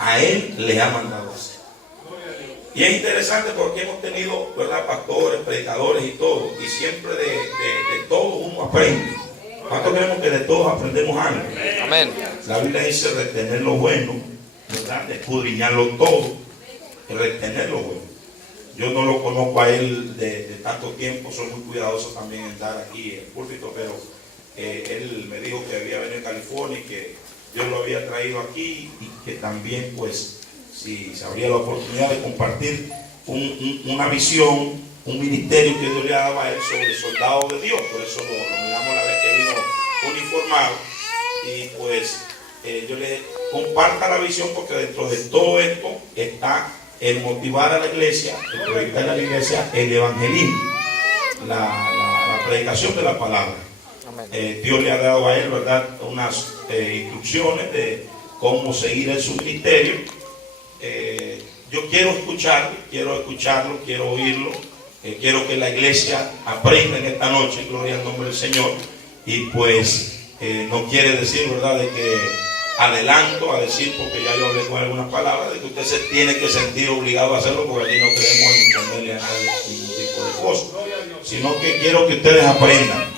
a Él le ha mandado hacer. Y es interesante porque hemos tenido, ¿verdad?, pastores, predicadores y todo, y siempre de todo uno aprende. ¿Cuánto creemos que de todos aprendemos algo? Amén. La Biblia dice retener lo bueno, ¿verdad?, escudriñarlo todo, retener lo bueno. Yo no lo conozco a él de tanto tiempo, soy muy cuidadoso también en dar aquí el púlpito, pero él me dijo que había venido a California y que yo lo había traído aquí y que también, pues, si se habría la oportunidad de compartir una visión, un ministerio que Dios le daba a él sobre soldado de Dios. Por eso lo miramos la vez que vino uniformado. Y pues yo le comparta la visión, porque dentro de todo esto está el motivar a la iglesia, el proyectar a la iglesia, el evangelismo, la predicación de la palabra. Dios le ha dado a él, ¿verdad?, unas instrucciones de cómo seguir en su ministerio. Yo quiero escucharlo, quiero oírlo. Quiero que la iglesia aprenda en esta noche, gloria al nombre del Señor. Y pues no quiere decir, ¿verdad?, de que adelanto a decir, porque ya yo hablé con algunas palabras, de que usted se tiene que sentir obligado a hacerlo, porque aquí no queremos imponerle a nadie ningún tipo de cosa, sino que quiero que ustedes aprendan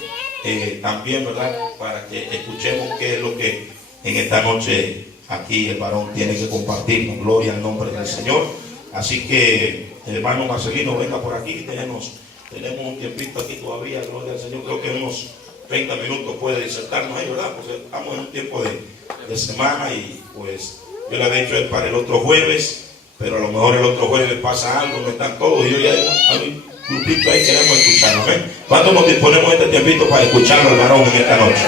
también, ¿verdad?, para que escuchemos qué es lo que en esta noche aquí el varón tiene que compartirnos. Gloria al nombre del Señor. Así que, hermano Marcelino, venga por aquí. Tenemos un tiempito aquí todavía, gloria al Señor. Creo que unos 30 minutos puede disertarnos ahí, ¿verdad? Porque estamos en un tiempo de semana y pues yo le había dicho para el otro jueves, pero a lo mejor el otro jueves pasa algo, no están todos. Y yo ya hay un grupito ahí, queremos escucharlo. ¿Ven? ¿Cuánto nos disponemos este tiempito para escucharlo al varón en esta noche?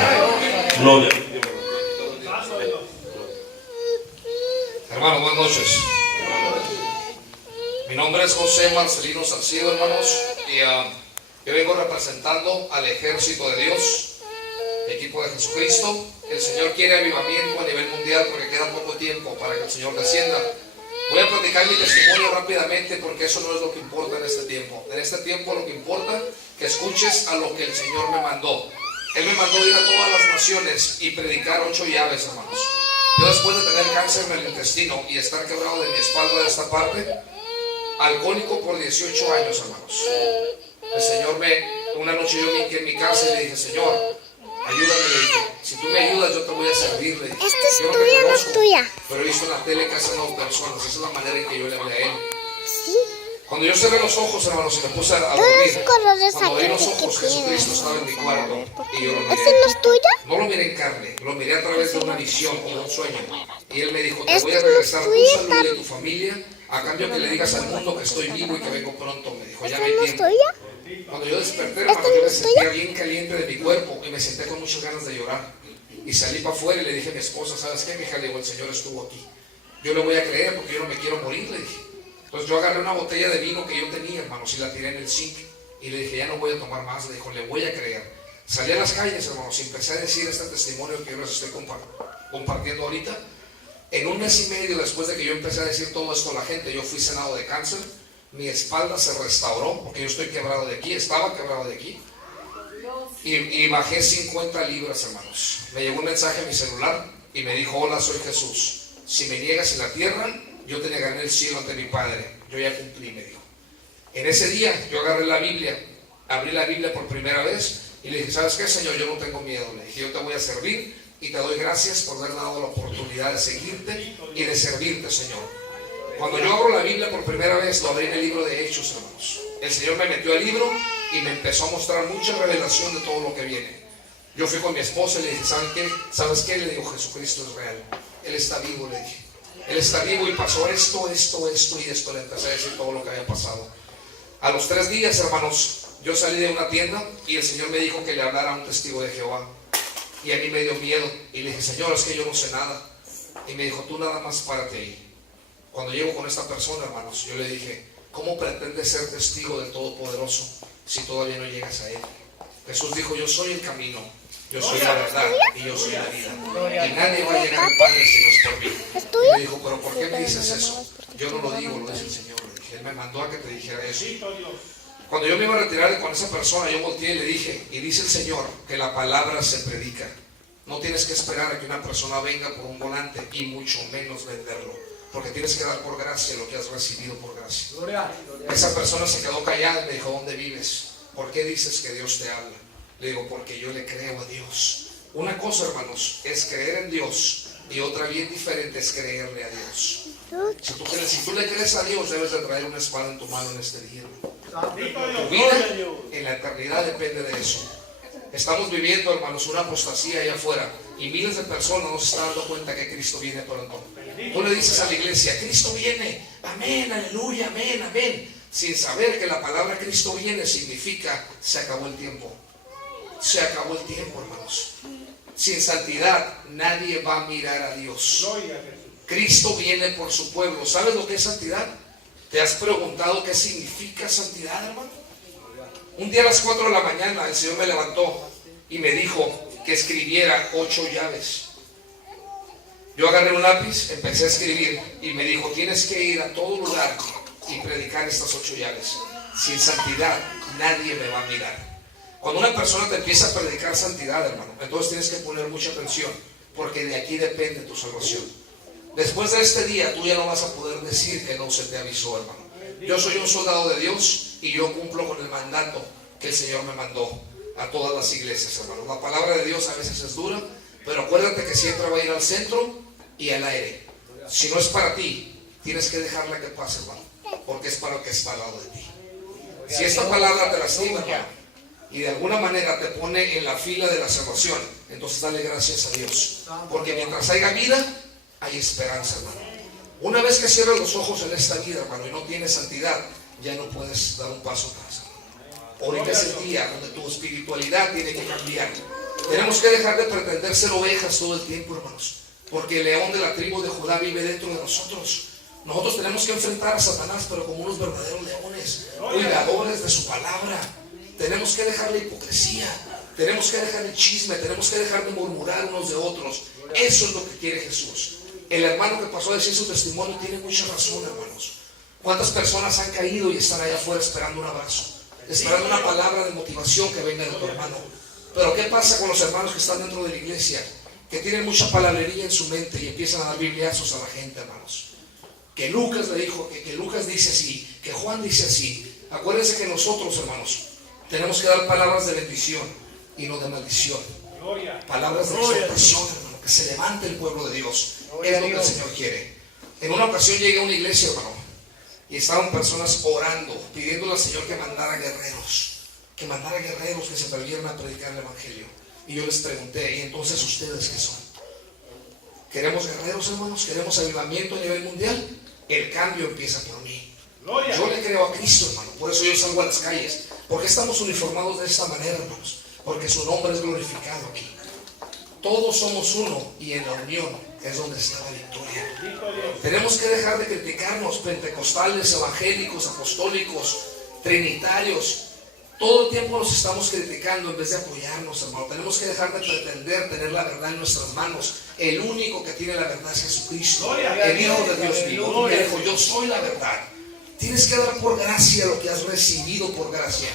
Gloria. Hermanos, buenas noches. Mi nombre es José Marcelino Salcido, hermanos, y yo vengo representando al ejército de Dios, equipo de Jesucristo. El Señor quiere avivamiento a nivel mundial porque queda poco tiempo para que el Señor descienda. Voy a platicar mi testimonio rápidamente porque eso no es lo que importa en este tiempo. En este tiempo lo que importa es que escuches a lo que el Señor me mandó. Él me mandó ir a todas las naciones y predicar 8 llaves, hermanos. Yo, después de tener cáncer en el intestino y estar quebrado de mi espalda de esta parte, alcohólico por 18 años, hermanos. El Señor una noche yo me quedé en mi casa y le dije, Señor, ayúdame, le dije, si tú me ayudas yo te voy a servir, le dije. Esta es yo no tuya, te no conozco, es tuya. pero he visto en la tele que hacen 2 personas, esa es la manera en que yo le hablé a él. Sí. Cuando yo cerré los ojos, hermanos, y me puse a Todos dormir, los colores cuando abrí los aquí ojos, que Jesucristo tienes. estaba en mi cuarto y yo lo miré. ¿Esta no es tuya? No lo miré en carne, lo miré a través de una visión y un sueño. Y él me dijo, te Esta voy a no es regresar tu tuya, salud y a tu familia, a cambio que le digas al mundo que estoy vivo y que vengo pronto. Me dijo, ya ¿Esta no hay no es tiempo. tuya? Cuando yo desperté, hermano, yo me sentía bien caliente de mi cuerpo y me senté con muchas ganas de llorar. Y salí para afuera y le dije a mi esposa, ¿sabes qué, mija? Le digo, el Señor estuvo aquí. Yo le voy a creer porque yo no me quiero morir, le dije. Entonces yo agarré una botella de vino que yo tenía, hermanos, y la tiré en el zinc. Y le dije, ya no voy a tomar más. Le dijo, le voy a creer. Salí a las calles, hermanos, y empecé a decir este testimonio que yo les estoy compartiendo ahorita. En 1 mes y medio después de que yo empecé a decir todo esto a la gente, yo fui sanado de cáncer. Mi espalda se restauró porque yo estoy quebrado de aquí, estaba quebrado de aquí. Y bajé 50 libras, hermanos. Me llegó un mensaje a mi celular y me dijo, hola, soy Jesús. Si me niegas en la tierra, yo te negaré el cielo ante mi Padre. Yo ya cumplí, me dijo. En ese día yo agarré la Biblia, abrí la Biblia por primera vez y le dije, ¿sabes qué, Señor? Yo no tengo miedo. Le dije, yo te voy a servir y te doy gracias por haber dado la oportunidad de seguirte y de servirte, Señor. Cuando yo abro la Biblia por primera vez, lo abrí en el libro de Hechos, hermanos. El Señor me metió al libro y me empezó a mostrar mucha revelación de todo lo que viene. Yo fui con mi esposa y le dije, ¿sabes qué? Le digo, Jesucristo es real. Él está vivo, le dije. Él está vivo y pasó esto y esto. Le empecé a decir todo lo que había pasado. A los 3 días, hermanos, yo salí de una tienda y el Señor me dijo que le hablara a un testigo de Jehová. Y a mí me dio miedo. Y le dije, Señor, es que yo no sé nada. Y me dijo, tú nada más párate ahí. Cuando llego con esta persona, hermanos, yo le dije, ¿cómo pretendes ser testigo del Todopoderoso si todavía no llegas a Él? Jesús dijo, yo soy el camino, yo soy la verdad y yo soy la vida. Y nadie va a llegar al Padre si no es por mí. Y me dijo, ¿pero por qué me dices eso? Yo no lo digo, lo dice el Señor. Le dije, Él me mandó a que te dijera eso. Cuando yo me iba a retirar con esa persona, yo volteé y le dije, y dice el Señor que la palabra se predica. No tienes que esperar a que una persona venga por un volante y mucho menos venderlo. porque tienes que dar por gracia lo que has recibido por gracia. Gloria. Esa persona se quedó callada y me dijo, ¿dónde vives? ¿Por qué dices que Dios te habla? Le digo, porque yo le creo a Dios. Una cosa, hermanos, es creer en Dios, y otra bien diferente es creerle a Dios. Si tú le crees a Dios, debes de traer una espada en tu mano en este día. Tu vida en la eternidad depende de eso. Estamos viviendo, hermanos, una apostasía allá afuera, y miles de personas no se están dando cuenta que Cristo viene pronto. Tú le dices a la iglesia, Cristo viene, amén, aleluya, amén, amén, sin saber que la palabra Cristo viene significa se acabó el tiempo. Se acabó el tiempo, hermanos. Sin santidad nadie va a mirar a Dios. Cristo viene por su pueblo. ¿Sabes lo que es santidad? ¿Te has preguntado qué significa santidad, hermano? Un día a las 4 de la mañana el Señor me levantó y me dijo que escribiera 8 llaves. Yo agarré un lápiz, empecé a escribir y me dijo, tienes que ir a todo lugar y predicar estas 8 llaves. Sin santidad nadie me va a mirar. Cuando una persona te empieza a predicar santidad, hermano, entonces tienes que poner mucha atención, porque de aquí depende tu salvación. Después de este día tú ya no vas a poder decir que no se te avisó, hermano. Yo soy un soldado de Dios y yo cumplo con el mandato que el Señor me mandó a todas las iglesias, hermano. La palabra de Dios a veces es dura, pero acuérdate que siempre va a ir al centro y al aire. Si no es para ti, tienes que dejarla que pase, hermano, porque es para el que está al lado de ti. Si esta palabra te lastima, hermano, y de alguna manera te pone en la fila de la salvación, entonces dale gracias a Dios, porque mientras haya vida, hay esperanza, hermano. Una vez que cierras los ojos en esta vida, hermano, y no tienes santidad, ya no puedes dar un paso atrás, hermano. Ahorita es el día donde tu espiritualidad tiene que cambiar. Tenemos que dejar de pretender ser ovejas todo el tiempo, hermanos, porque el león de la tribu de Judá vive dentro de nosotros. Nosotros tenemos que enfrentar a Satanás, pero como unos verdaderos leones, cuidadores de su palabra. Tenemos que dejar la hipocresía, tenemos que dejar el chisme, tenemos que dejar de murmurar unos de otros. Eso es lo que quiere Jesús. El hermano que pasó a decir su testimonio tiene mucha razón, hermanos. ¿Cuántas personas han caído y están allá afuera esperando un abrazo, esperando una palabra de motivación que venga de tu hermano? Pero ¿qué pasa con los hermanos que están dentro de la iglesia, que tienen mucha palabrería en su mente y empiezan a dar bibliazos a la gente, hermanos? Que Lucas le dijo, que Lucas dice así, que Juan dice así. Acuérdense que nosotros, hermanos, tenemos que dar palabras de bendición y no de maldición. Palabras de exhortación, hermano, que se levante el pueblo de Dios. Es lo que el Señor quiere. En una ocasión llegué a una iglesia, hermano, y estaban personas orando, pidiéndole al Señor que mandara guerreros que se atrevieran a predicar el evangelio. Y yo les pregunté, ¿y entonces ustedes qué son? ¿Queremos guerreros, hermanos? ¿Queremos avivamiento a nivel mundial? El cambio empieza por mí. Yo le creo a Cristo, hermano, por eso yo salgo a las calles. ¿Por qué estamos uniformados de esta manera, hermanos? Porque su nombre es glorificado aquí. Todos somos uno y en la unión es donde está la victoria. Tenemos que dejar de criticarnos, pentecostales, evangélicos, apostólicos, trinitarios. Todo el tiempo nos estamos criticando en vez de apoyarnos, hermano. Tenemos que dejar de pretender tener la verdad en nuestras manos. El único que tiene la verdad es Jesucristo, el Hijo de Dios vivo. Él dijo, yo soy la verdad. Tienes que dar por gracia lo que has recibido por gracia.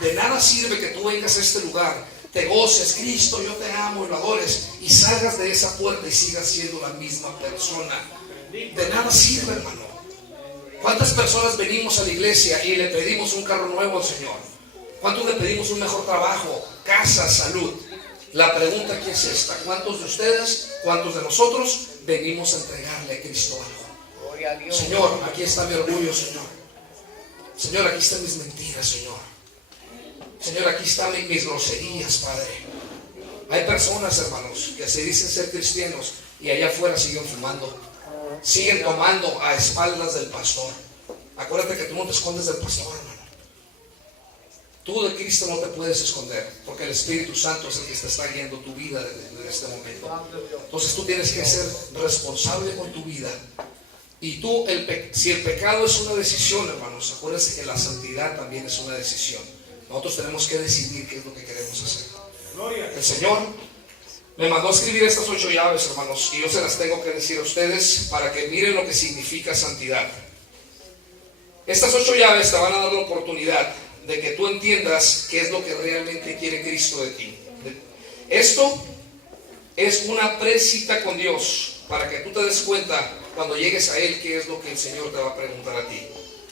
De nada sirve que tú vengas a este lugar, te goces, Cristo, yo te amo y lo adores, y salgas de esa puerta y sigas siendo la misma persona. De nada sirve, hermano. ¿Cuántas personas venimos a la iglesia y le pedimos un carro nuevo al Señor? ¿Cuántos le pedimos un mejor trabajo, casa, salud? La pregunta aquí es esta: ¿cuántos de ustedes, cuántos de nosotros venimos a entregarle a Cristo algo? Señor, aquí está mi orgullo, Señor. Señor, aquí están mis mentiras, Señor. Señor, aquí están mis groserías, Padre. Hay personas, hermanos, que se dicen ser cristianos y allá afuera siguen fumando, siguen tomando a espaldas del pastor. Acuérdate que tú no te escondes del pastor, hermano. Tú de Cristo no te puedes esconder, porque el Espíritu Santo es el que te está guiando tu vida desde este momento. Entonces tú tienes que ser responsable con tu vida. Y tú, si el pecado es una decisión, hermanos, acuérdense que la santidad también es una decisión. Nosotros tenemos que decidir qué es lo que queremos hacer. El Señor me mandó a escribir estas 8 llaves, hermanos, y yo se las tengo que decir a ustedes para que miren lo que significa santidad. Estas 8 llaves te van a dar la oportunidad de que tú entiendas qué es lo que realmente quiere Cristo de ti. Esto es una precita con Dios para que tú te des cuenta cuando llegues a Él, ¿qué es lo que el Señor te va a preguntar a ti?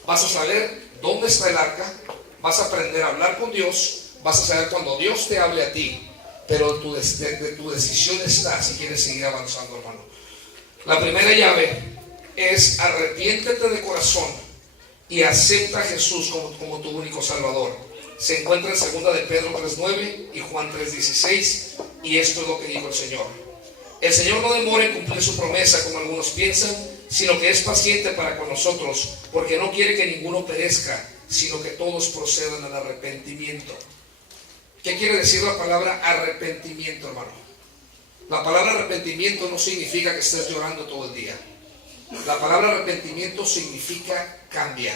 Vas a saber dónde está el arca, vas a aprender a hablar con Dios, vas a saber cuando Dios te hable a ti, pero tu decisión está si quieres seguir avanzando, hermano. La primera llave es arrepiéntete de corazón y acepta a Jesús como tu único Salvador. Se encuentra en 2 de Pedro 3:9 y Juan 3:16, y esto es lo que dijo el Señor. El Señor no demora en cumplir su promesa como algunos piensan, sino que es paciente para con nosotros, porque no quiere que ninguno perezca, sino que todos procedan al arrepentimiento. ¿Qué quiere decir la palabra arrepentimiento, hermano? La palabra arrepentimiento no significa que estés llorando todo el día. La palabra arrepentimiento significa cambia.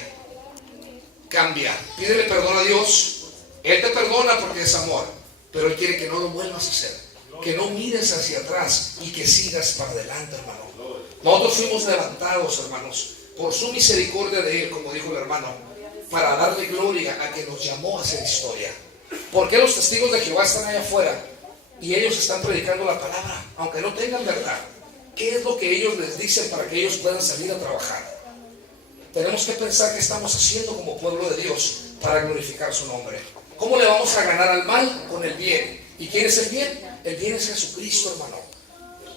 Cambia. Pídele perdón a Dios. Él te perdona porque es amor, pero Él quiere que no lo vuelvas a hacer, que no mires hacia atrás y que sigas para adelante, hermano. Nosotros fuimos levantados, hermanos, por su misericordia de Él, como dijo el hermano, para darle gloria a que nos llamó a hacer historia. ¿Por qué los testigos de Jehová están allá afuera y ellos están predicando la palabra, aunque no tengan verdad? ¿Qué es lo que ellos les dicen para que ellos puedan salir a trabajar? Tenemos que pensar qué estamos haciendo como pueblo de Dios para glorificar su nombre. ¿Cómo le vamos a ganar al mal? Con el bien. ¿Y quién es el bien? El bien es Jesucristo, hermano.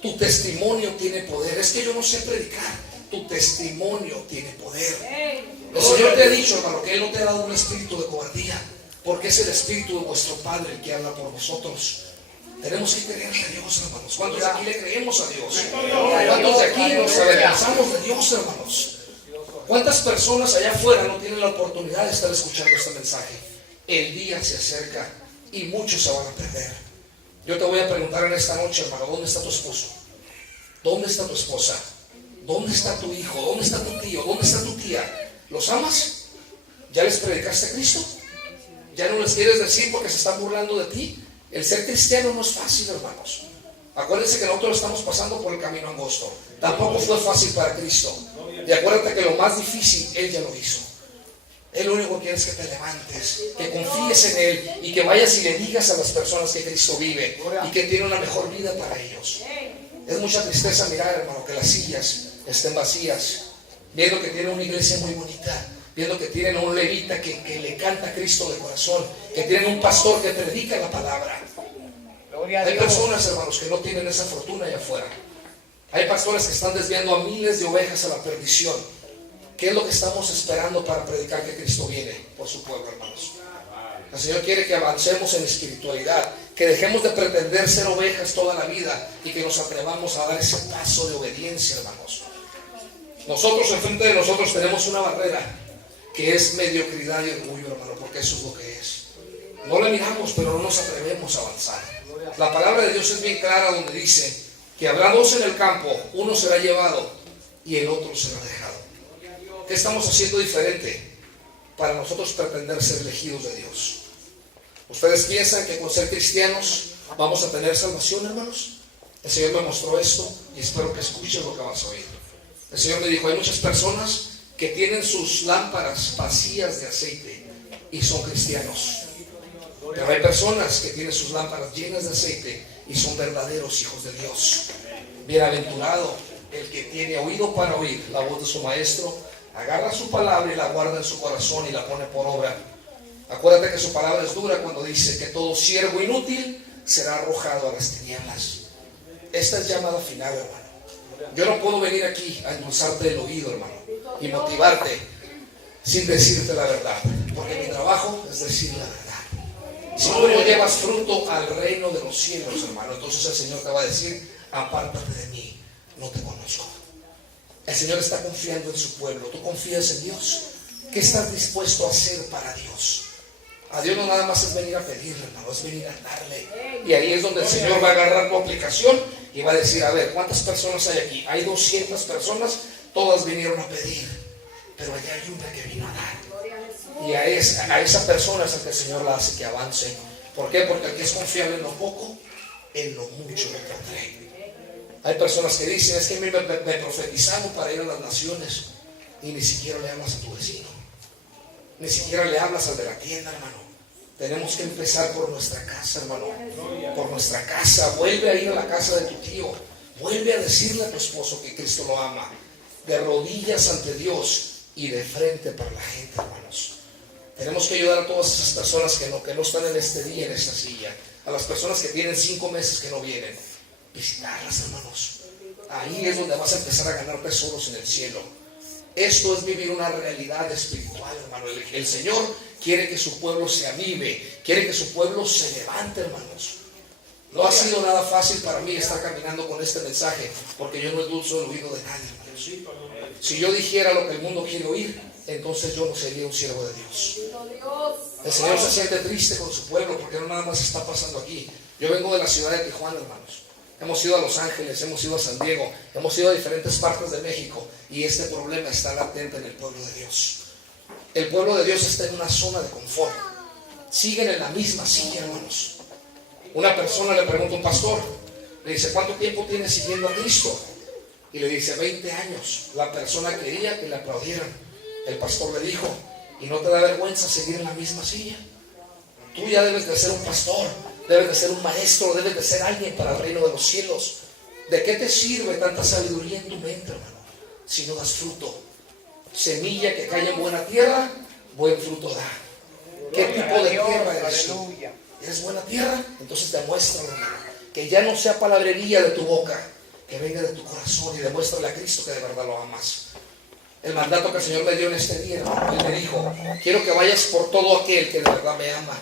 Tu testimonio tiene poder. Es que yo no sé predicar. Tu testimonio tiene poder. El Señor te ha dicho, hermano, que Él no te ha dado un espíritu de cobardía, porque es el espíritu de vuestro Padre el que habla por nosotros. Tenemos que creerle a Dios, hermanos. ¿Cuántos de aquí le creemos a Dios? ¿Cuántos de aquí nos avergonzamos de Dios, hermanos? ¿Cuántas personas allá afuera no tienen la oportunidad de estar escuchando este mensaje? El día se acerca y muchos se van a perder. Yo te voy a preguntar en esta noche, hermano, ¿dónde está tu esposo? ¿Dónde está tu esposa? ¿Dónde está tu hijo? ¿Dónde está tu tío? ¿Dónde está tu tía? ¿Los amas? ¿Ya les predicaste a Cristo? ¿Ya no les quieres decir porque se están burlando de ti? El ser cristiano no es fácil, hermanos. Acuérdense que nosotros estamos pasando por el camino angosto. Tampoco fue fácil para Cristo. Y acuérdate que lo más difícil Él ya lo hizo. Él lo único que quiere es que te levantes, que confíes en Él y que vayas y le digas a las personas que Cristo vive y que tiene una mejor vida para ellos. Es mucha tristeza mirar, hermano, que las sillas estén vacías, viendo que tienen una iglesia muy bonita, viendo que tienen a un levita que le canta a Cristo de corazón, que tienen un pastor que predica la palabra. Hay personas, hermanos, que no tienen esa fortuna allá afuera. Hay pastores que están desviando a miles de ovejas a la perdición. ¿Qué es lo que estamos esperando para predicar que Cristo viene por su pueblo, hermanos? El Señor quiere que avancemos en espiritualidad, que dejemos de pretender ser ovejas toda la vida y que nos atrevamos a dar ese paso de obediencia, hermanos. Nosotros, enfrente de nosotros, tenemos una barrera que es mediocridad y orgullo, hermano, porque eso es lo que es. No la miramos, pero no nos atrevemos a avanzar. La palabra de Dios es bien clara donde dice que habrá dos en el campo, uno será llevado y el otro será dejado. ¿Qué estamos haciendo diferente para nosotros pretender ser elegidos de Dios? ¿Ustedes piensan que con ser cristianos vamos a tener salvación, hermanos? El Señor me mostró esto y espero que escuches lo que vas a oír. El Señor me dijo, hay muchas personas que tienen sus lámparas vacías de aceite y son cristianos. Pero hay personas que tienen sus lámparas llenas de aceite y son verdaderos hijos de Dios. Bienaventurado el que tiene oído para oír la voz de su maestro, agarra su palabra y la guarda en su corazón y la pone por obra. Acuérdate que su palabra es dura cuando dice que todo siervo inútil será arrojado a las tinieblas. Esta es llamada final, hermano. Yo no puedo venir aquí a endulzarte el oído, hermano, y motivarte sin decirte la verdad, porque mi trabajo es decir la verdad. Si tú no llevas fruto al reino de los cielos, hermano, entonces el Señor te va a decir, apártate de mí, no te conozco. El Señor está confiando en su pueblo. ¿Tú confías en Dios? ¿Qué estás dispuesto a hacer para Dios? A Dios no nada más es venir a pedirle, hermano, es venir a darle. Y ahí es donde el Señor va a agarrar tu aplicación y va a decir, a ver, ¿cuántas personas hay aquí? Hay 200 personas, todas vinieron a pedir, pero allá hay una que vino a dar. Y a esa persona es el que el Señor la hace que avance. ¿Por qué? Porque el que es confiable en lo poco, en lo mucho le pondré. Hay personas que dicen, es que me profetizaron para ir a las naciones, y ni siquiera le hablas a tu vecino, ni siquiera le hablas al de la tienda, hermano. Tenemos que empezar por nuestra casa, hermano, por nuestra casa. Vuelve a ir a la casa de tu tío, vuelve a decirle a tu esposo que Cristo lo ama, de rodillas ante Dios y de frente para la gente, hermanos. Tenemos que ayudar a todas esas personas que no están en este día, en esta silla. A las personas que tienen 5 meses que no vienen. Visitarlas, hermanos. Ahí es donde vas a empezar a ganar tesoros en el cielo. Esto es vivir una realidad espiritual, hermano. El Señor quiere que su pueblo se avive, quiere que su pueblo se levante, hermanos. No ha sido nada fácil para mí estar caminando con este mensaje, porque yo no endulzo el oído de nadie, hermanos. Si yo dijera lo que el mundo quiere oír, entonces yo no sería un siervo de Dios. El Señor se siente triste con su pueblo, porque no nada más está pasando aquí. Yo vengo de la ciudad de Tijuana, hermanos. Hemos ido a Los Ángeles, hemos ido a San Diego, hemos ido a diferentes partes de México, y este problema está latente en el pueblo de Dios. El pueblo de Dios está en una zona de confort. Siguen en la misma silla, hermanos. Una persona le pregunta a un pastor, le dice, ¿cuánto tiempo tienes siguiendo a Cristo? Y le dice, 20 años. La persona quería que le aplaudieran. El pastor le dijo, ¿y no te da vergüenza seguir en la misma silla? Tú ya debes de ser un pastor, debes de ser un maestro, debes de ser alguien para el reino de los cielos. ¿De qué te sirve tanta sabiduría en tu mente, hermano, si no das fruto? Semilla que cae en buena tierra, buen fruto da. ¿Qué tipo de tierra eres tú? ¿Eres buena tierra? Entonces demuéstralo, hermano. Que ya no sea palabrería de tu boca, que venga de tu corazón, y demuéstrale a Cristo que de verdad lo amas. El mandato que el Señor me dio en este día, hermano, Él me dijo, quiero que vayas por todo aquel que de verdad me ama.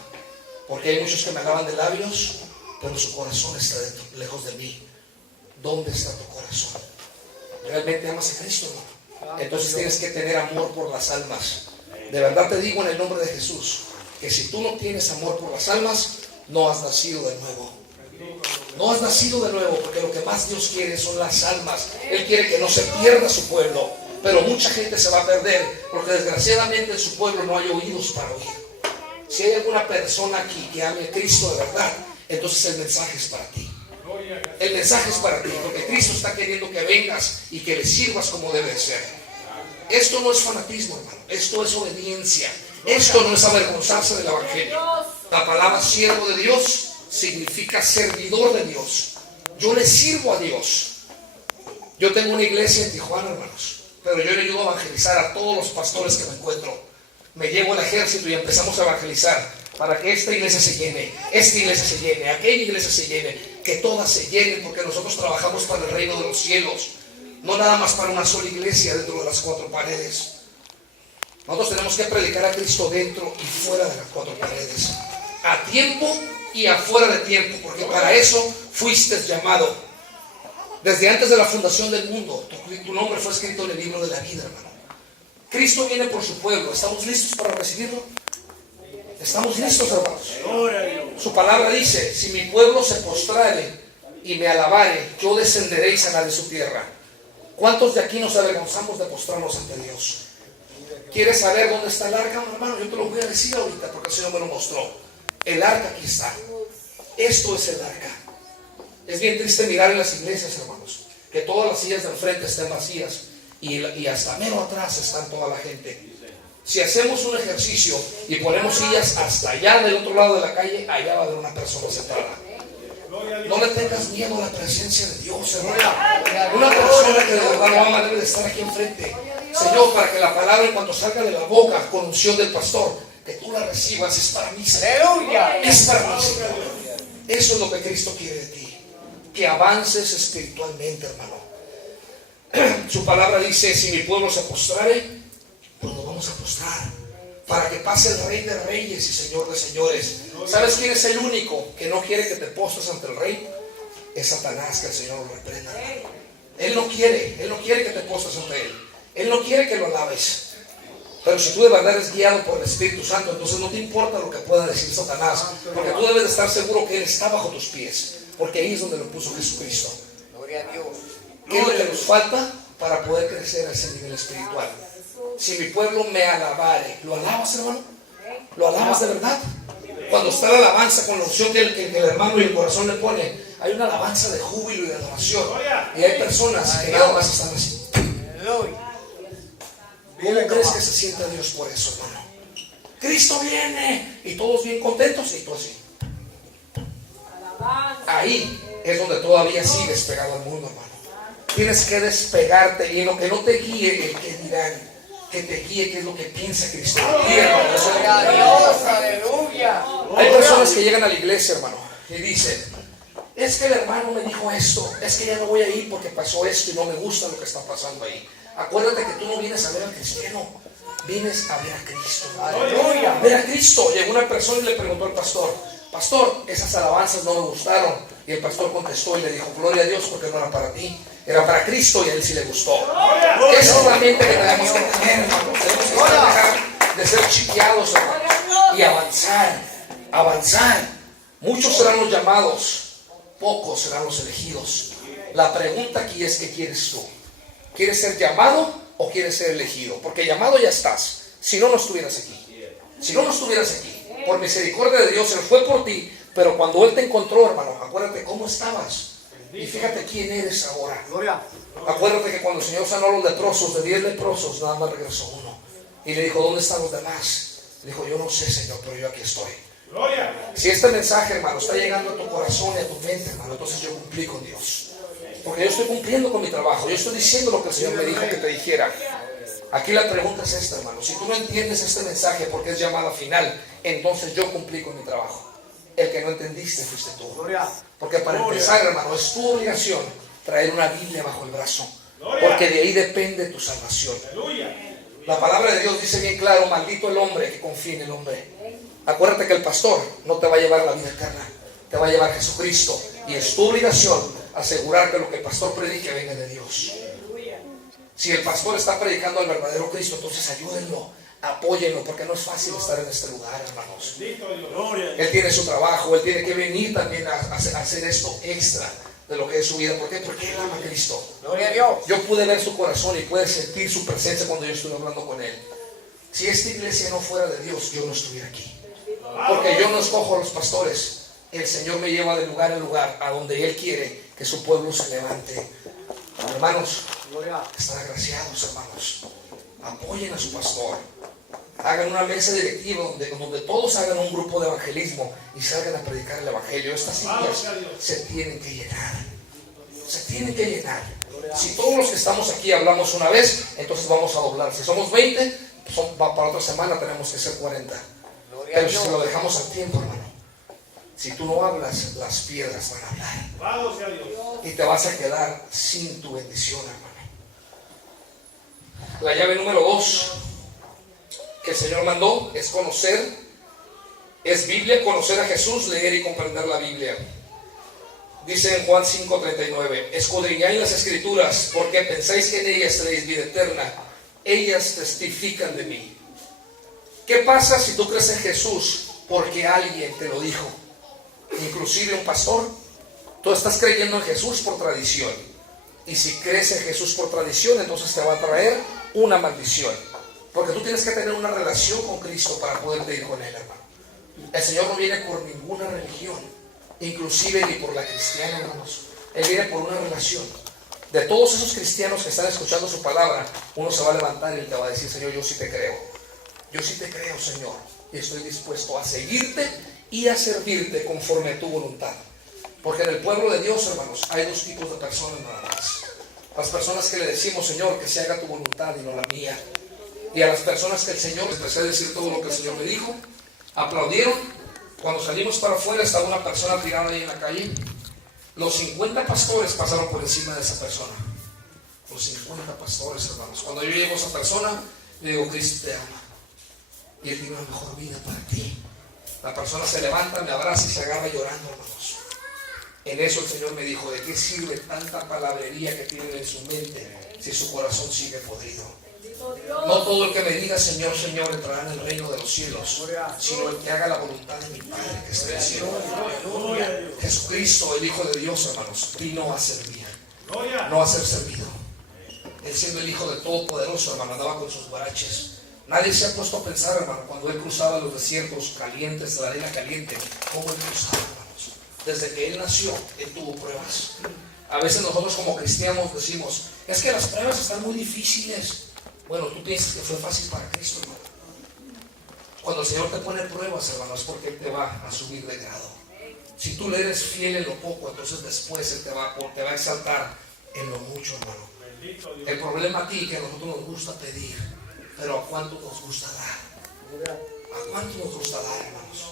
Porque hay muchos que me alaban de labios, pero su corazón está lejos de mí. ¿Dónde está tu corazón? ¿Realmente amas a Cristo, hermano? Entonces tienes que tener amor por las almas. De verdad te digo en el nombre de Jesús, que si tú no tienes amor por las almas, no has nacido de nuevo. No has nacido de nuevo, porque lo que más Dios quiere son las almas. Él quiere que no se pierda su pueblo, pero mucha gente se va a perder, porque desgraciadamente en su pueblo no hay oídos para oír. Si hay alguna persona aquí que ame a Cristo de verdad, entonces el mensaje es para ti. El mensaje es para ti, porque Cristo está queriendo que vengas y que le sirvas como debe ser. Esto no es fanatismo, hermano. Esto es obediencia. Esto no es avergonzarse del evangelio. La palabra siervo de Dios significa servidor de Dios. Yo le sirvo a Dios. Yo tengo una iglesia en Tijuana, hermanos, pero yo le ayudo a evangelizar a todos los pastores que me encuentro. Me llevo al ejército y empezamos a evangelizar para que esta iglesia se llene, esta iglesia se llene, aquella iglesia se llene, que todas se llenen, porque nosotros trabajamos para el reino de los cielos, no nada más para una sola iglesia dentro de las 4 paredes. Nosotros tenemos que predicar a Cristo dentro y fuera de las 4 paredes, a tiempo y afuera de tiempo, porque para eso fuiste llamado. Desde antes de la fundación del mundo, tu nombre fue escrito en el libro de la vida, hermano. Cristo viene por su pueblo. ¿Estamos listos para recibirlo? ¿Estamos listos, hermanos? Su palabra dice, si mi pueblo se postrare y me alabare, yo descenderé y sanaré su tierra. ¿Cuántos de aquí nos avergonzamos de postrarnos ante Dios? ¿Quieres saber dónde está el arca, hermano? Yo te lo voy a decir ahorita porque el Señor me lo mostró. El arca aquí está. Esto es el arca. Es bien triste mirar en las iglesias, hermanos, que todas las sillas de enfrente estén vacías y hasta mero atrás están toda la gente. Si hacemos un ejercicio y ponemos sillas hasta allá del otro lado de la calle, allá va a haber una persona sentada. No le tengas miedo a la presencia de Dios, hermano. Una persona que de verdad lo ama debe de estar aquí enfrente. Señor, para que la palabra, en cuanto salga de la boca con unción del pastor, que tú la recibas, es para mí, Señor. Es para mí, Señor. Eso es lo que Cristo quiere de ti. Que avances espiritualmente, hermano. Su palabra dice, si mi pueblo se postrare, pues nos vamos a postrar, para que pase el Rey de Reyes y Señor de Señores. ¿Sabes quién es el único que no quiere que te postres ante el Rey? Es Satanás, que el Señor lo reprenda. Él no quiere que te postres ante Él. Él no quiere que lo alabes. Pero si tú de verdad eres guiado por el Espíritu Santo, entonces no te importa lo que pueda decir Satanás, porque tú debes de estar seguro que Él está bajo tus pies, porque ahí es donde lo puso Jesucristo. Gloria a Dios. ¿Qué es lo que nos falta para poder crecer a ese nivel espiritual? Si mi pueblo me alabare, ¿lo alabas, hermano? ¿Lo alabas de verdad? Cuando está la alabanza con la unción que el hermano y el corazón le pone, hay una alabanza de júbilo y de adoración. Y hay personas que nada más están así. ¿Cómo crees que se sienta Dios por eso, hermano? Cristo viene y todos bien contentos y tú así. Ahí es donde todavía sigues pegado al mundo, hermano. Tienes que despegarte y en lo que no te guíe el que dirán, que te guíe qué es lo que piensa Cristo. Aleluya. Hay personas que llegan a la iglesia, hermano, y dicen: es que el hermano me dijo esto, es que ya no voy a ir porque pasó esto y no me gusta lo que está pasando ahí. Acuérdate que tú no vienes a ver al cristiano, vienes a ver a Cristo. Aleluya. Ver a Cristo. Llegó una persona y le preguntó al pastor: pastor, esas alabanzas no me gustaron. Y el pastor contestó y le dijo: gloria a Dios, porque no era para ti, era para Cristo, y a él sí le gustó. Esa es la mente que tenemos que tener, hermano. Tenemos que dejar de ser chiqueados, hermano, y avanzar. Muchos serán los llamados, pocos serán los elegidos. La pregunta aquí es: ¿qué quieres tú? ¿Quieres ser llamado o quieres ser elegido? Porque llamado ya estás. Si no, no estuvieras aquí. Si no, no estuvieras aquí. Por misericordia de Dios, Él fue por ti. Pero cuando Él te encontró, hermano, acuérdate cómo estabas. Y fíjate quién eres ahora. Acuérdate que cuando el Señor sanó a los leprosos, de 10 leprosos, nada más regresó uno. Y le dijo: ¿dónde están los demás? Le dijo: yo no sé, Señor, pero yo aquí estoy. Si este mensaje, hermano, está llegando a tu corazón y a tu mente, hermano, entonces yo cumplí con Dios. Porque yo estoy cumpliendo con mi trabajo. Yo estoy diciendo lo que el Señor me dijo que te dijera. Aquí la pregunta es esta, hermano. Si tú no entiendes este mensaje porque es llamada final, entonces yo cumplí con mi trabajo. El que no entendiste fuiste tú. Porque para empezar, hermano, es tu obligación traer una Biblia bajo el brazo. Porque de ahí depende tu salvación. La palabra de Dios dice bien claro: maldito el hombre que confía en el hombre. Acuérdate que el pastor no te va a llevar a la vida eterna, te va a llevar Jesucristo. Y es tu obligación asegurar que lo que el pastor predique venga de Dios. Si el pastor está predicando al verdadero Cristo, entonces ayúdenlo, apóyenlo, porque no es fácil estar en este lugar, hermanos. Él tiene su trabajo, él tiene que venir también a hacer esto extra de lo que es su vida. ¿Por qué? Porque él ama a Cristo. Gloria a Dios. Yo pude ver su corazón y pude sentir su presencia cuando yo estuve hablando con él. Si esta iglesia no fuera de Dios, yo no estuviera aquí. Porque yo no escojo a los pastores. El Señor me lleva de lugar en lugar a donde Él quiere que su pueblo se levante. Hermanos, están agraciados, hermanos. Apoyen a su pastor. Hagan una mesa directiva donde todos hagan un grupo de evangelismo y salgan a predicar el evangelio. Estas sillas se tienen que llenar. Se tienen que llenar. Si todos los que estamos aquí hablamos una vez, entonces vamos a doblar. Si somos 20, para otra semana tenemos que ser 40. Pero si lo dejamos al tiempo, hermano, si tú no hablas, las piedras van a hablar. Y te vas a quedar sin tu bendición, hermano. La llave número 2 que el Señor mandó es conocer, es Biblia, conocer a Jesús, leer y comprender la Biblia. Dice en Juan 5:39: escudriñad las Escrituras, porque pensáis que en ellas tenéis vida eterna. Ellas testifican de mí. ¿Qué pasa si tú crees en Jesús porque alguien te lo dijo? Inclusive un pastor. Tú estás creyendo en Jesús por tradición. Y si crees en Jesús por tradición, entonces te va a traer una maldición. Porque tú tienes que tener una relación con Cristo para poderte ir con Él, hermano. El Señor no viene por ninguna religión, inclusive ni por la cristiana, hermanos. Él viene por una relación. De todos esos cristianos que están escuchando su palabra, uno se va a levantar y te va a decir: Señor, yo sí te creo. Yo sí te creo, Señor, y estoy dispuesto a seguirte y a servirte conforme a tu voluntad. Porque en el pueblo de Dios, hermanos, hay 2 tipos de personas nada más. Las personas que le decimos: Señor, que se haga tu voluntad y no la mía. Y a las personas que el Señor, empecé a decir todo lo que el Señor me dijo, aplaudieron. Cuando salimos para afuera estaba una persona tirada ahí en la calle. Los 50 pastores pasaron por encima de esa persona. Los 50 pastores, hermanos. Cuando yo llego a esa persona, le digo: Cristo te ama. Y Él tiene una mejor vida para ti. La persona se levanta, me abraza y se agarra llorando, hermanos. En eso el Señor me dijo: ¿de qué sirve tanta palabrería que tienen en su mente si su corazón sigue podrido? No todo el que me diga Señor, Señor entrará en el reino de los cielos, sino el que haga la voluntad de mi Padre que está en el cielo. Jesucristo, el Hijo de Dios, hermanos, vino a servir, no a ser servido. Él, siendo el Hijo del Todopoderoso, hermano, andaba con sus guaraches. Nadie se ha puesto a pensar, hermano, cuando Él cruzaba los desiertos calientes, la arena caliente, cómo Él cruzaba, hermanos. Desde que Él nació, Él tuvo pruebas. A veces nosotros como cristianos decimos: es que las pruebas están muy difíciles. Bueno, tú piensas que fue fácil para Cristo, hermano. Cuando el Señor te pone pruebas, hermano, es porque Él te va a subir de grado. Si tú le eres fiel en lo poco, entonces después Él te va a exaltar en lo mucho, hermano. El problema aquí es que a nosotros nos gusta pedir, pero ¿a cuánto nos gusta dar? ¿A cuánto nos gusta dar, hermanos?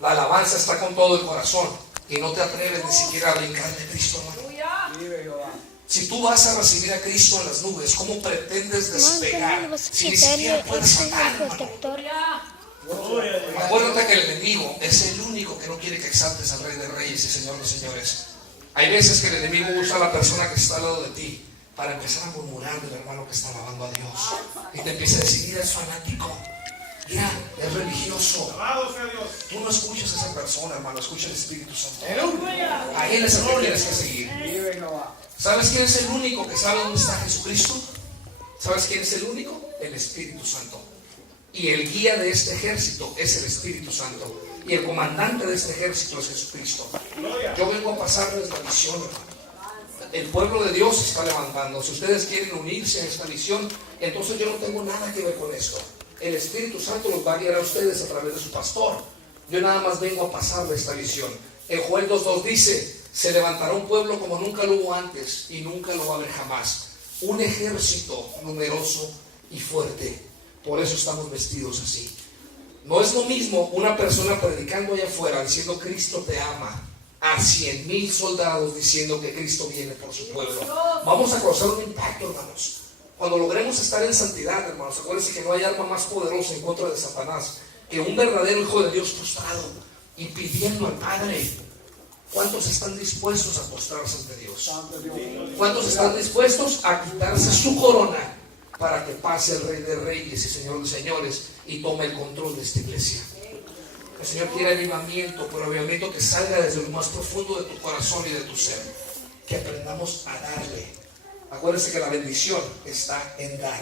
La alabanza está con todo el corazón y no te atreves ni siquiera a brincar de Cristo, hermano. Si tú vas a recibir a Cristo en las nubes, ¿cómo pretendes despegar si ni siquiera puedes saltar, hermano? Acuérdate que el enemigo es el único que no quiere que exaltes al Rey de Reyes y Señor de Señores. Hay veces que el enemigo usa a la persona que está al lado de ti para empezar a murmurar del hermano que está alabando a Dios. Y te empieza a decir, mira, es fanático, mira, es religioso. Tú no escuchas a esa persona, hermano, escucha al Espíritu Santo. A él es el que tienes que seguir. ¿Sabes quién es el único que sabe dónde está Jesucristo? ¿Sabes quién es el único? El Espíritu Santo. Y el guía de este ejército es el Espíritu Santo. Y el comandante de este ejército es Jesucristo. Yo vengo a pasarles la visión, hermano. El pueblo de Dios se está levantando. Si ustedes quieren unirse a esta visión, entonces yo no tengo nada que ver con esto. El Espíritu Santo los va a guiar a ustedes a través de su pastor. Yo nada más vengo a pasarle esta visión. En Joel 2:2 dice, se levantará un pueblo como nunca lo hubo antes y nunca lo va a haber jamás. Un ejército numeroso y fuerte. Por eso estamos vestidos así. No es lo mismo una persona predicando allá afuera diciendo Cristo te ama, a 100,000 soldados diciendo que Cristo viene por su pueblo. Vamos a causar un impacto, hermanos. Cuando logremos estar en santidad, hermanos, acuérdense que no hay arma más poderosa en contra de Satanás que un verdadero hijo de Dios postrado y pidiendo al Padre. ¿Cuántos están dispuestos a postrarse ante Dios? ¿Cuántos están dispuestos a quitarse su corona para que pase el Rey de Reyes y Señor de Señores y tome el control de esta iglesia? El Señor quiere avivamiento, pero avivamiento que salga desde lo más profundo de tu corazón y de tu ser. Que aprendamos a darle. Acuérdense que la bendición está en dar,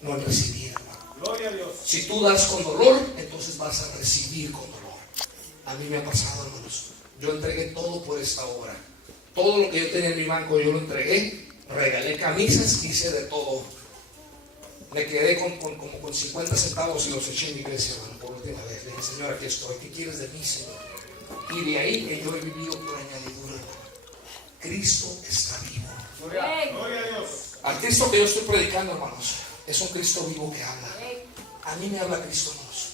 no en recibir, hermano. Gloria a Dios. Si tú das con dolor, entonces vas a recibir con dolor. A mí me ha pasado, hermanos. Yo entregué todo por esta obra. Todo lo que yo tenía en mi banco, yo lo entregué. Regalé camisas, hice de todo. Me quedé como con 50 centavos y los eché en mi iglesia, hermano, por última vez. Le dije, Señor, aquí estoy. ¿Qué quieres de mí, Señor? Y de ahí que yo he vivido por añadidura, hermano. Cristo está vivo. Gloria a Dios. Al Cristo que yo estoy predicando, hermanos, es un Cristo vivo que habla. A mí me habla Cristo, hermanos.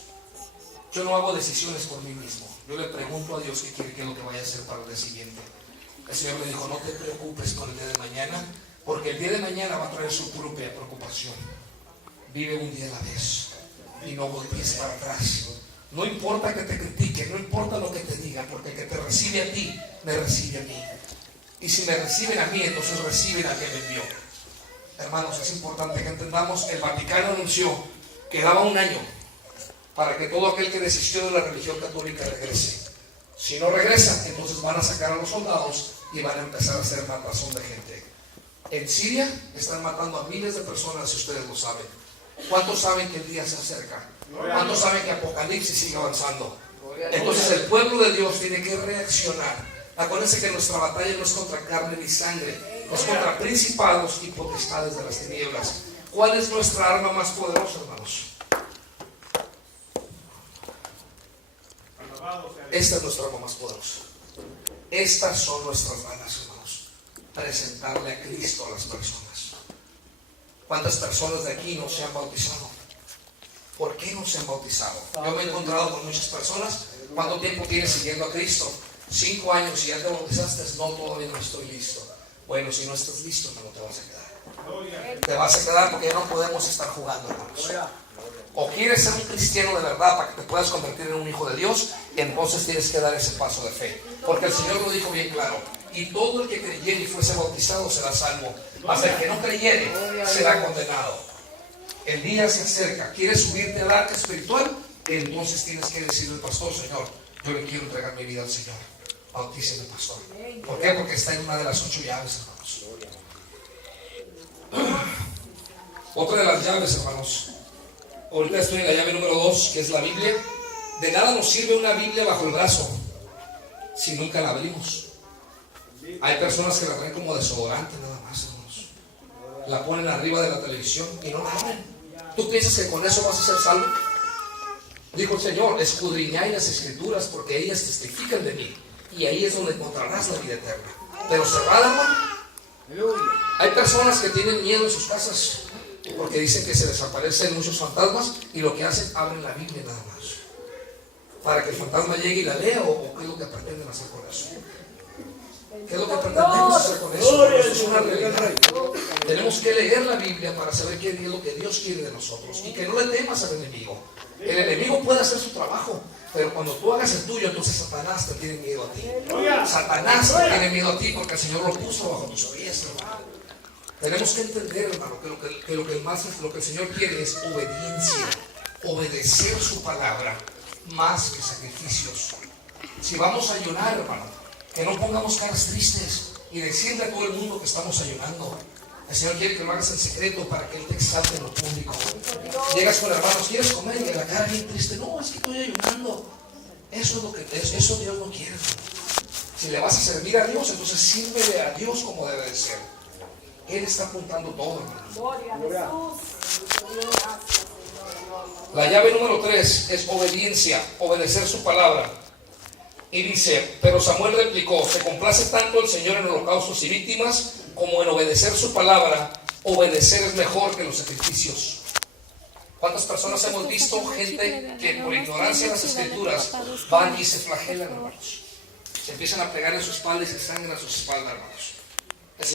Yo no hago decisiones por mí mismo. Yo le pregunto a Dios qué quiere, qué es lo que vaya a hacer para el día siguiente. El Señor me dijo, no te preocupes por el día de mañana, porque el día de mañana va a traer su propia preocupación. Vive un día a la vez y no voltees para atrás. No importa que te critiquen, no importa lo que te digan, porque el que te recibe a ti, me recibe a mí. Y si me reciben a mí, entonces reciben a quien me envió. Hermanos, es importante que entendamos, el Vaticano anunció que daba un año para que todo aquel que desistió de la religión católica regrese. Si no regresa, entonces van a sacar a los soldados y van a empezar a hacer matazón de gente. En Siria están matando a miles de personas, si ustedes lo saben. ¿Cuántos saben que el día se acerca? ¿Cuántos saben que Apocalipsis sigue avanzando? Entonces el pueblo de Dios tiene que reaccionar. Acuérdense que nuestra batalla no es contra carne ni sangre, es contra principados y potestades de las tinieblas. ¿Cuál es nuestra arma más poderosa, hermanos? Esta es nuestra arma más poderosa. Estas son nuestras balas, hermanos. Presentarle a Cristo a las personas. ¿Cuántas personas de aquí no se han bautizado? ¿Por qué no se han bautizado? Yo me he encontrado con muchas personas. ¿Cuánto tiempo tienes siguiendo a Cristo? 5 años y ya te bautizaste. No, todavía no estoy listo. Bueno, si no estás listo, no te vas a quedar. Te vas a quedar porque ya no podemos estar jugando, hermanos. O quieres ser un cristiano de verdad para que te puedas convertir en un hijo de Dios, entonces tienes que dar ese paso de fe. Porque el Señor lo dijo bien claro. Y todo el que creyere y fuese bautizado será salvo. Mas el que no creyere será condenado. El día se acerca. ¿Quieres subirte al arca espiritual? Entonces tienes que decirle al pastor, Señor, yo le quiero entregar mi vida al Señor. Bautíceme, pastor. ¿Por qué? Porque está en una de las 8 llaves, hermanos. Otra de las llaves, hermanos. Ahorita estoy en la llave número 2, que es la Biblia. De nada nos sirve una Biblia bajo el brazo si nunca la abrimos. Hay personas que la traen como desodorante nada más, hermanos. La ponen arriba de la televisión y no la abren. ¿Tú piensas que con eso vas a ser salvo? Dijo el Señor, escudriñad las Escrituras porque ellas testifican de mí. Y ahí es donde encontrarás la vida eterna. Pero cerrada, hermano, Hay personas que tienen miedo en sus casas porque dicen que se desaparecen muchos fantasmas y lo que hacen, abren la Biblia nada más para que el fantasma llegue y la lea, o qué es lo que pretenden hacer con eso. ¿Qué es lo que pretendemos hacer con eso? Eso es una realidad. Tenemos que leer la Biblia para saber qué es lo que Dios quiere de nosotros y que no le temas al enemigo. El enemigo puede hacer su trabajo, pero cuando tú hagas el tuyo, entonces Satanás te tiene miedo a ti. Satanás te tiene miedo a ti porque el Señor lo puso bajo tus pies, hermano. Tenemos que entender, hermano, que lo que el Señor quiere es obediencia, obedecer su palabra más que sacrificios. Si vamos a ayunar, hermano, que no pongamos caras tristes y decirle a todo el mundo que estamos ayunando. El Señor quiere que lo hagas en secreto para que Él te exalte en lo público. Llegas con hermanos, ¿quieres comer? Y la cara bien triste. No, es que estoy ayunando. Eso Dios no quiere. Si le vas a servir a Dios, entonces sírvele a Dios como debe de ser. Él está apuntando todo, hermano. Gloria a Jesús. La llave número 3 es obediencia, obedecer su palabra. Y dice, pero Samuel replicó, se complace tanto el Señor en holocaustos y víctimas como en obedecer su palabra. Obedecer es mejor que los sacrificios. ¿Cuántas personas hemos visto gente que por ignorancia de las escrituras van y se flagelan, hermanos? Se empiezan a pegar en su espalda y se sangran a sus espaldas, hermanos.